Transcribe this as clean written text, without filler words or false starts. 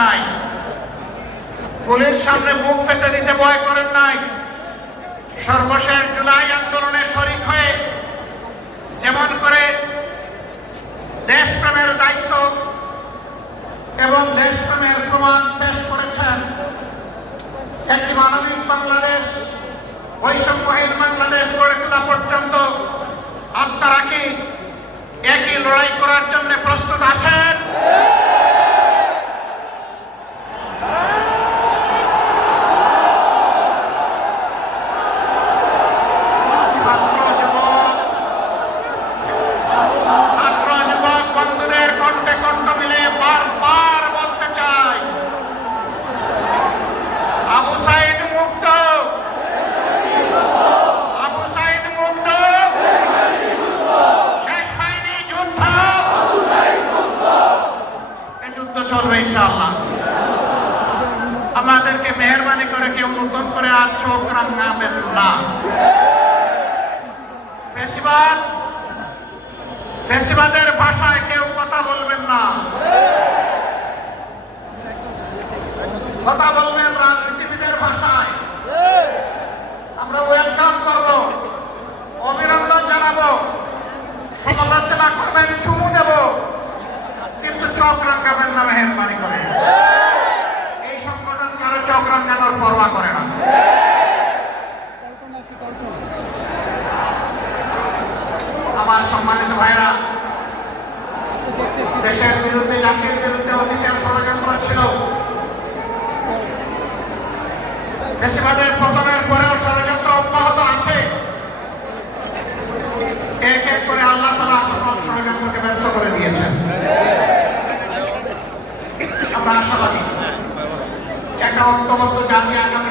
নাই, পুলিশ সামনে মুখ পেতে দিতে ভয় করেন নাই। সর্বশেষ জুলাই আন্দোলনে শরীক হয়ে যেমন করে দেশপ্রেমের দায়িত্ব এবং দেশপ্রেমের প্রমাণ পেশ করেছেন, একটি মানবিক বাংলাদেশ, বৈষম্যহীন বাংলাদেশ গড়ে তোলা পর্যন্ত আপনারা কি একই লড়াই করার জন্য প্রস্তুত আছেন? আমাদেরকে মেহরবানি করে কেউ নতুন করে আর চোখ রাঙাবেন না। ফেসিবাদের ভাষায় কেউ কথা বলবেন না, কথা বলবেন রাজনীতিবিদের ভাষায়। আমরা ওয়েলকাম করব, অভিনন্দন জানাবো, সমালোচনা করবেন, চুমু দেব, কিন্তু চোখ রাঙাবেন না মেহরবানি করে। এই সংগঠন কারো চোখ রাঙানোর পরোয়া করে না। আমার সম্মানিত ভাইরা, দেশের বিরুদ্ধে, জাতির বিরুদ্ধে অতীতের ষড়যন্ত্র ছিল, ফ্যাসিবাদের পতনের পরেও ষড়যন্ত্র অব্যাহত আছে। এক এক করে আল্লাহ তাআলা সকল ষড়যন্ত্রকে ব্যর্থ করে দিয়েছেন। আমরা আশাবাদী একটা ঐক্যবদ্ধ জাতি আগামী